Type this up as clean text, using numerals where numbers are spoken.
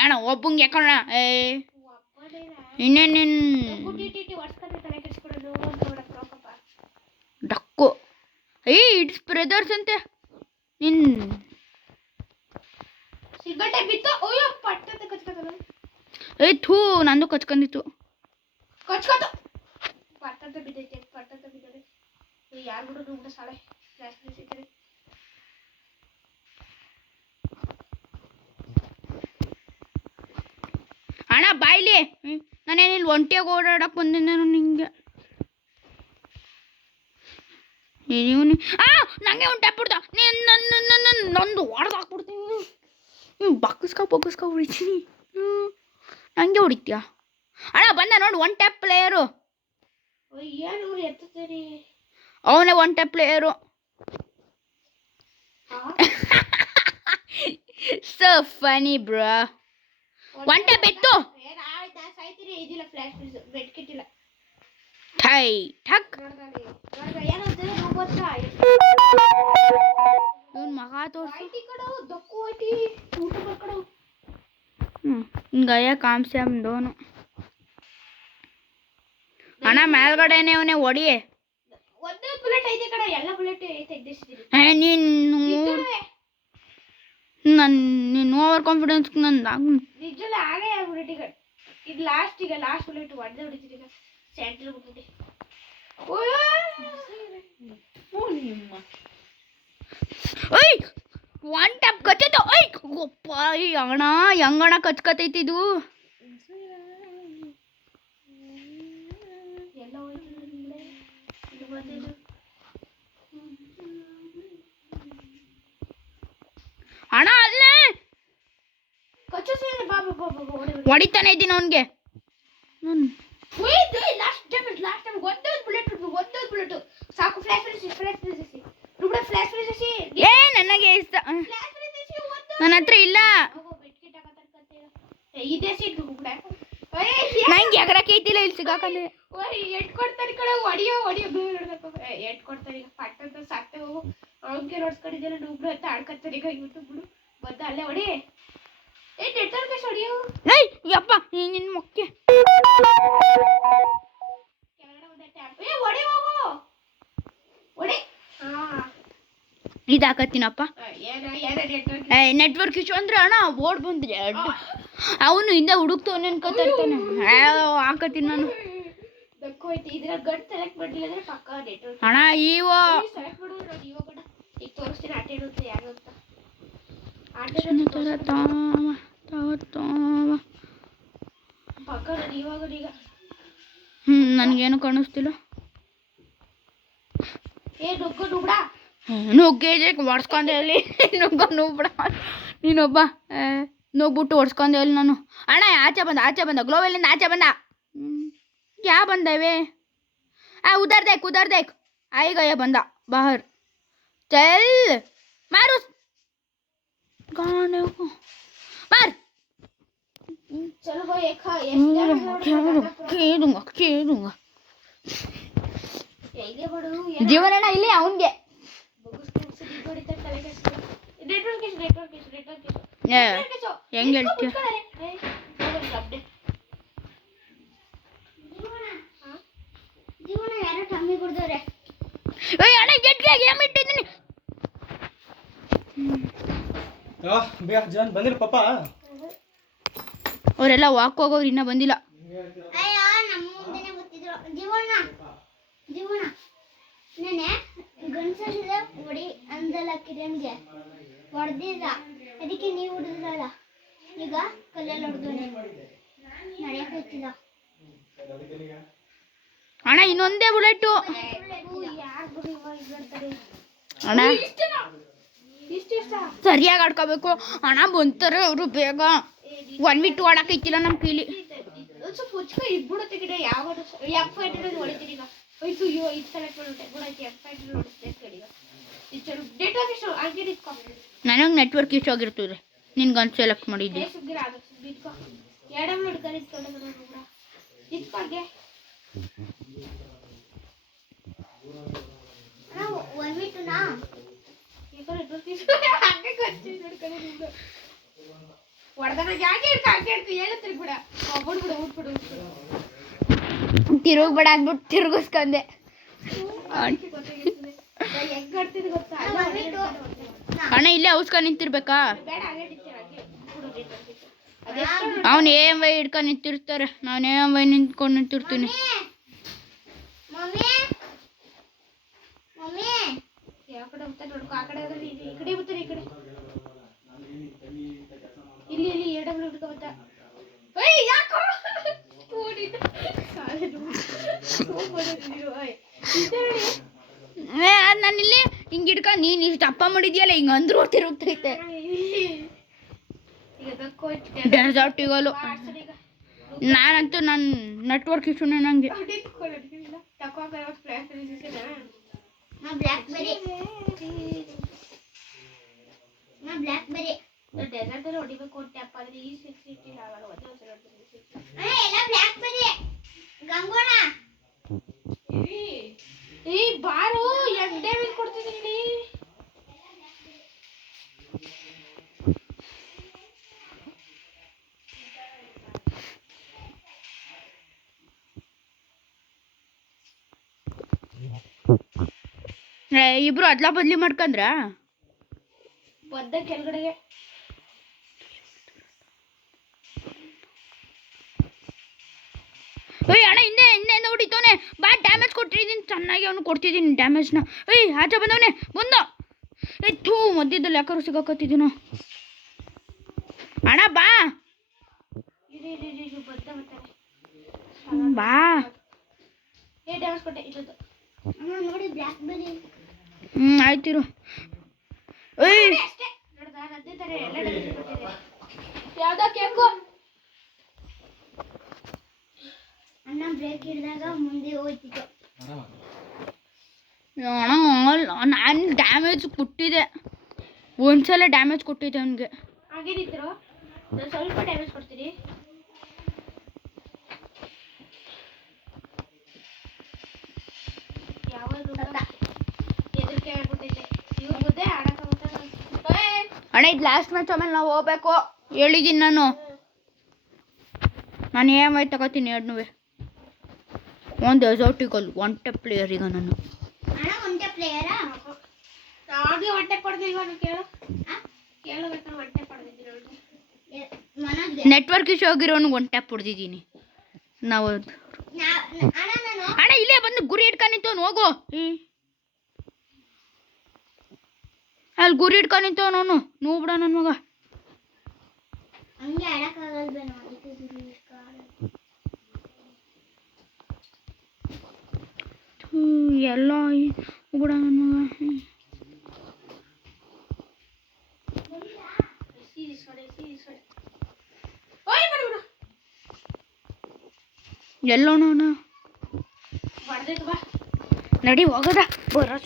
ಅಣ್ಣ ಒಬ್ಬಂಗೆ ಯಾಕಣ್ಣ ಇನ್ನೇನೇನು deck it's brothers ಅಂತೆ ನಿನ್ ಥೂ ನಂದು ಕಚ್ಕೊಂಡಿತ್ತು ಅಣ್ಣ ಬಾಯ್ಲಿ ನಾನೇನಿಲ್ಲಿ ಒಂಟಿಯಾಗಿ ಓಡಾಡಕ್ ಬಂದಿದ್ದೇನು ನಿಂಗೆ ಇವನು ನಂಗೆ ಒಂದು ಟ್ಯಾಪ್ ಬಿಡ್ದ ನಂದು ಹೊಡೆದು ಹಾಕ್ಬಿಡ್ತೀನಿ ಬಗ್ಗಿಸ್ಕೊ ಹೊಡಿತೀನಿ ನಂಗೆ ಹೊಡಿತೀಯ ಅಣ್ಣ ಬಂದ ನೋಡಿ ಒನ್ ಟ್ಯಾಪ್ ಪ್ಲೇಯರು ಅವನೇ one tap player so funny bro one tap ಎತ್ತು ಠೈ ಠಕ್ ಇವನ್ ಮಗ ತೋರ್ಸು ಗಯ ಕಾಮ್ಸ್ಯಾಮ್ದೋನು ಅಣ್ಣ ಮೇಲ್ಗಡೆನೆ ಅವನೇ ಹೊಡಿಯೇ ನೀನು ಓವರ್ ಕಾನ್ಫಿಡೆನ್ಸ್ ನಂದು ಲಾಸ್ಟ್ ಬುಲೆಟ್ ಹೊಡೆದೇ ಹೊಡಿತೀರಿ ಸೆಂಟ್ರ್ ಬಿಟ್ಬಿಟ್ಟು ಒನ್ ಟ್ಯಾಪ್ ಕಚ್ಚೈತ ಗೊಪ್ಪ ಅಣ್ಣ ಹೆಂಗಣ ಕಚ್ಕತೈತಿದು ಅಣ್ಣ ಅಲ್ಲೇ ಹೊಡಿತಾನೆ ಇದ್ದೀನಿ ಅವನ್ಗೆ ಸಾಕು ನನಗೆ ಇಷ್ಟ ನನ್ನ ಹತ್ರ ಇಲ್ಲ ನಂಗೆ ಎಗರಕ್ಕೆ ಐತಿಲ್ಲ ಇಲ್ಲಿ ಸಿಗಾಕಂದ್ರೆ ಎಟ್ಕೊಡ್ತಾರೆ ಕಡೆ ಹೊಡಿಯೋ ಎಟ್ಕೊಡ್ತಾರೆ ಈಗ ಪಟ್ಟಂತ ಸಾಕ್ತೆ ಹೋಗು ಅವ್ನಿಗೆ ನೋಡ್ಸ್ಕೊಂಡಿದ್ದೆಲ್ಲ ನುಗ್ರು ಅಂತ ಆಡ್ಕೊತಾರೆ ಈಗ ಇವತ್ತು ಬಿಡು ಬದ್ದ ಅಲ್ಲೇ ಹೊಡಿ ಹೊಡಿಯೋ ಯಪ್ಪ ನಿನ್ನ ಮೊಕ್ಕೆ ಇದಾಕತ್ತೀನಪ್ಪ ನೆಟ್ವರ್ಕ್ ಇಶ್ಯೂ ಅಂದ್ರೆ ಅಣ್ಣ ಓಡ್ ಬಂದ್ರೆ ಅವನು ಹಿಂದೆ ಹುಡುಕ್ತವನೆ ಅನ್ಕೋತಾ ಇರ್ತಾನೆ ಹಾಕತ್ತೀನಿ ನಾನು ಅಣ್ಣ ನನಗೇನು ಕಾಣಿಸ್ತಿಲ್ಲ ನುಗ್ಗೆ ಹೊಡ್ಸ್ಕೊಂಡೆ ಅಲ್ಲಿ ನುಗ್ಬಿಡ ನೀನೊಬ್ಬ ನುಗ್ಬಿಟ್ಟು ಹೊಡ್ಸ್ಕೊಂಡೆ ಅಲ್ಲಿ ನಾನು ಅಣ್ಣ ಆಚೆ ಬಂದ ಗ್ಲೋವಲ್ಲಿಂದ ಆಚೆ ಬಂದ क्या बंदा वे उधर देख आई गया बंदा बाहर चल मार उस गाने को मार चलो भाई दूंगा जीवन है इले ಅವನಿಗೆ ಹೆಂಗೆ ಹೇಳ್ತೀಯ ಅವರೆಲ್ಲ ವಾಕ್ ಹೋಗೋರು ಇನ್ನ ಬಂದಿಲ್ಲ ಹೊಡೆದಿಲ್ಲ ಅದಕ್ಕೆ ನೀವು ಹೊಡೆದಿಲ್ಲ ಈಗ ಕಲ್ಲಲ್ಲಿ ಹೊಡೆದೋನೆ ನಡೆಯಕ್ಕೆ ಹೋಗ್ತಿಲ್ಲ ಅಣ್ಣ ಇನ್ನೊಂದೇ ಬುಲೆಟ್ ಅಣ್ಣ ಸರಿಯಾಗಿ ಆಡ್ಕೋಬೇಕು ಅಣ್ಣ ಬಂತಾರೆ ಅವರು ಬೇಗ 1v2 ಆಡಕೈತಿಲ್ಲ ನಮ್ಮ ಕೈಲಿ ನನಗೆ ನೆಟ್ವರ್ಕ್ ಇಶ್ಯೂ ಆಗಿರ್ತದೆ ನಿನ್ಗಂತ ಸೆಲೆಕ್ಟ್ ಮಾಡಿದ್ದೆ ಇಸ್ಕೊಳ್ಗೆ ಅಣ್ಣ ಒಂದ್ಬಿಟ್ಟುನಾ ಹೊಡೆದಾಗ ಯಾಕೆ ಹೇಳ್ತೀರಿ ಬಿಡ ಬಿಡು ಉಟ್ಬಿಡು ತಿರುಗ್ಬೇಡ ಅಂದ್ಬಿಟ್ಟು ತಿರುಗಿಸ್ಕೊಂಡೆ. ಹೆಂಗ್ ಆಡ್ತಿದ್ ಗೊತ್ತಾ ಅಣ್ಣ ಇಲ್ಲೇ ಔಸ್ಕೊಂಡು ನಿಂತಿರ್ಬೇಕಾ? ಬೇಡ ಹಾಗೆ ಅವ್ನು ಏನ್ ವೈ ಹಿಡ್ಕೊಂಡು ನಿಂತಿರ್ತಾರೆ, ನಾನು ಏನ್ ವೈ ನಿಂತ್ಕೊಂಡು ನಿಂತಿರ್ತೀನಿ. ಮಮ್ಮಿ ಮಮ್ಮಿ ಯಾವ ಕಡೆ ಹೋಗ್ತಾ ನೋಡ್ಕೊ ಆ ಕಡೆ ಹೋದ್ರೆ ಈ ಕಡೆ ಬರ್ತಾರೆ ಈ ಕಡೆ ಇಲ್ಲಿ ಇಲ್ಲಿ ಎಡಬ್ಳು ಹುಡ್ಕೋಬತ್ತ ಯಾಕೋ ನಾನು ಇಲ್ಲಿ ಹಿಂಗೆ ಹಿಡ್ಕೊಂಡು ನೀನು ಇಷ್ಟು ಅಪ್ಪ ಮಾಡಿದ್ಯಲ್ಲ ಹಿಂಗೆ ಅಂದ್ರೂ ತಿರುಗ್ತೈತೆ. ಡೆಸರ್ಟ್ ಈಗಲು ನಾನಂತೂ ನನ್ನ ನೆಟ್ವರ್ಕ್ ಇಶ್ಯೂನೇ ನನಗೆ. ಬ್ಲ್ಯಾಕ್ಬೆರಿ ಡೆಸರ್ಟ್ ಅಲ್ಲಿ ಹೊಡಿಬೇಕು ಹೊಟ್ಟೆ ಅಪ್ಪ ಆದ್ರೆ ಈ 6 ಆಗಲ್ಲ ಒಂದೇ ಒಂದ್ಸಲ ಎಲ್ಲ ಬ್ಲ್ಯಾಕ್ಬೆರಿ ಗಂಗೋಣ ಈ ಬಾರು ಹೆಂಗ್ ಡ್ಯಾಮೇಜ್ ಕೊಡ್ತಿದ್ದೀನಿ ಇಬ್ರು ಅದ್ಲ ಬದ್ಲಿ ಮಾಡ್ಕೊಂಡ್ರ ಒದ್ದ ಕೆಳಗಡೆಗೆ ಏಯ್ ಅಣ್ಣ ಹಿಂದೆ ಹಿಂದೆ ಹೊಡಿತವನೆ. ಬಾ ಡ್ಯಾಮೇಜ್ ಕೊಟ್ಟಿದ್ದೀನಿ ಚೆನ್ನಾಗಿ ಅವನು ಕೊಡ್ತಿದ್ದೀನಿ ಡ್ಯಾಮೇಜ್ನ. ಏಯ್ ಆಚೆ ಬಂದವನೆ ಬಂದ. ಏಯ್ ಥೂ ಮಧ್ಯದಲ್ಲಿ ಯಾಕಾರು ಸಿಗಾಕತ್ತಿದ್ದೀನೋ. ಅಣ್ಣ ಬಾ ಬದ್ದ ಬರ್ತಾರೆ ಬಾ. ಏ ಡ್ಯಾಮೇಜ್ ಕೊಟ್ಟೆ ಇದ್ದದ್ದು ನೋಡಿ ಬ್ಲ್ಯಾಕ್ಬೆರಿ ಆಯ್ತಿರು. ಏಯ್ ಅಷ್ಟೇ ನೋಡ್ದ ಅದೇ ತರ ಎಲ್ಲ ಡ್ಯಾಮೇಜ್ ಕೊಟ್ಟಿದೆ. ಯಾವ್ದೋ ಕೇಕು ಅಣ್ಣ ಬ್ರೇಕ್ ಹಿಡಿದಾಗ ಮುಂದೆ ಹೋಯ್ತಿತ್ತು. ಅಣ್ಣ ನಾನು ಡ್ಯಾಮೇಜ್ ಕೊಟ್ಟಿದ್ದೆ, ಒಂದ್ಸಲ ಡ್ಯಾಮೇಜ್ ಕೊಟ್ಟಿದ್ದೆ ಅವನಿಗೆ. ಹಾಗೇನಿದ್ರು ನಾನು ಸ್ವಲ್ಪ ಡ್ಯಾಮೇಜ್ ಕೊಡ್ತೀನಿ. ಯಾವಾಗ ಎದುರಿಕೆ ಆಗ್ಬಿಟ್ಟಿದ್ದೆ ಇವ್ರ ಮುದ್ದೆ ಆಡಕ್ಕಾಗುತ್ತೆ. ಅಣ್ಣ ಇದು ಲಾಸ್ಟ್ ಮ್ಯಾಚ್ ಆಮೇಲೆ ನಾವು ಹೋಗ್ಬೇಕು ಹೇಳಿದ್ದೀನಿ ನಾನು ಏಮೈ ತಗೋತೀನಿ ಎರಡ್ನೂ ಒಂದು ಡೆಸರ್ಟಿಗಲ್ ಒಂಟೆ ಪ್ಲೇಯರ್ ಈಗ ನಾನು. ಅಣ್ಣ ಒಂಟೆ ಪ್ಲೇಯರಾ? ನಾವಾಗಲೇ ಹೊಟ್ಟೆ ಪಡೆದಿಲ್ವಾ ಕೇಳು ಕೇಳಬೇಕು ಹೊಟ್ಟೆ ಪಡೆದಿದ್ದೀನಿ ಮನೋಜ್ಗೆ ನೆಟ್ವರ್ಕ್ ಇಶ್ಯೂ ಆಗಿರೋನಿಗೆ ಒನ್ ಟ್ಯಾಪ್ ಹೊಡೆದಿದ್ದೀನಿ ನಾವು. ಅಣ್ಣ ನಾನು ಅಣ್ಣ ಇಲ್ಲೇ ಬಂದು ಗುರಿ ಇಟ್ಕೊಂಡು ನಿಂತವನು ಹೋಗು. ಅಲ್ಲಿ ಗುರಿ ಇಟ್ಕೊಂಡು ನಿಂತವನು ಅವನು ನೋಡ್ಬಿಡ ನನ್ನ ಮಗ. ಹಂಗೆ ಆಡಕ್ಕಾಗಲ್ವೇನೋ ಅದಕ್ಕೆ ಗುರು ಎಲ್ಲ ಬಿಡ ನನ್ನ ಮಗ. ಎಲ್ಲೋಣ ಬಡ್ದೈತು ಬಾ ನಡಿ ಹೋಗದ ಬರೋ